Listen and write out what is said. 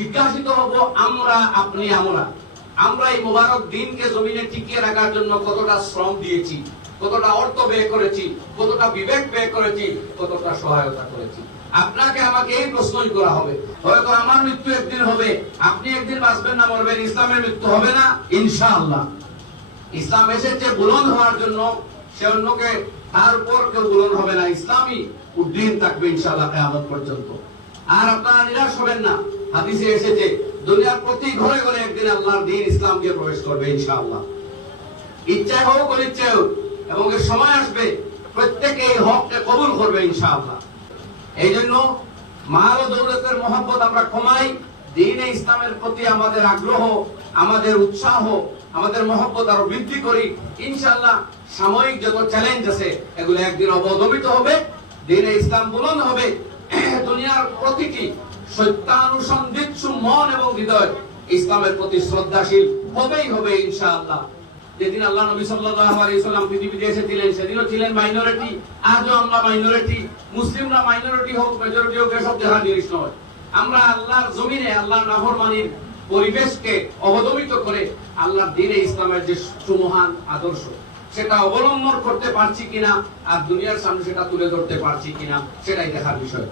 জিজ্ঞাসিত হব আমরা, আপনি, আমরা এই মোবারক দিনকে জমিনে টিকিয়ে রাখার জন্য কতটা শ্রম দিয়েছি, কতটা অর্থ ব্যয় করেছি, কতটা বিবেক ব্যয় করেছি, কতটা সহায়তা করেছি। আপনাকে আমাকে এই প্রশ্নই করা হবে। হয়তো আমার মৃত্যু একদিন হবে, আপনি একদিন বাঁচবেন না মরবেন, ইসলামের মৃত্যু হবে না ইনশাআল্লাহ। ইসলাম এসেছে বুলন্দ হওয়ার জন্য, সে অন্যকে তার উপর কেউ বুলন্দ হবে না, ইসলামই উদ্দিন থাকবে ইনশাআল্লাহ কিয়ামত পর্যন্ত। আর আপনারা নিরাশ হবেন না, হাদিসে এসেছে দুনিয়ার প্রতি ঘরে ঘরে একদিন আল্লাহর দ্বীন ইসলাম দিয়ে প্রবেশ করবে ইনশাআল্লাহ। ইচ্ছায় হোক অনিচ্ছায় হোক, এবং এর সময় আসবে প্রত্যেকে এই হককে কবুল করবে ইনশাআল্লাহ। এই জন্য মাল ও দৌলতের মহব্বত আমরা কমাই, দ্বীনে ইসলামের প্রতি আমাদের আগ্রহ, আমাদের উৎসাহ, আমাদের মহব্বত আরো বৃদ্ধি করি। ইনশাআল্লাহ সাময়িক যত চ্যালেঞ্জ আছে এগুলো একদিন অবদমিত হবে, দ্বীনে ইসলাম বুলন্দ হবে। দুনিয়ার প্রতিটি সত্যানুসন্ধিৎসু মন এবং হৃদয় ইসলামের প্রতি শ্রদ্ধাশীল হবেই হবে ইনশাআল্লাহ। যেদিন আল্লাহ নবী সাল্লাল্লাহু আলাইহি ওয়াসাল্লাম পৃথিবীতে এসেছিলেন সেদিনও ছিলেন মাইনরিটি, আজও আমরা মাইনরিটি। মুসলিমরা মাইনরিটি হোক মেজরিটি হোক এসব দেখার জিনিস নয়। আমরা আল্লাহর জমিনে আল্লাহর নাফরমানির পরিবেশকে অবদমিত করে আল্লাহর দ্বীনে ইসলামের যে সুমহান আদর্শ সেটা অবলম্বন করতে পারছি কিনা আর দুনিয়ার সামনে সেটা তুলে ধরতে পারছি কিনা সেটাই দেখার বিষয়।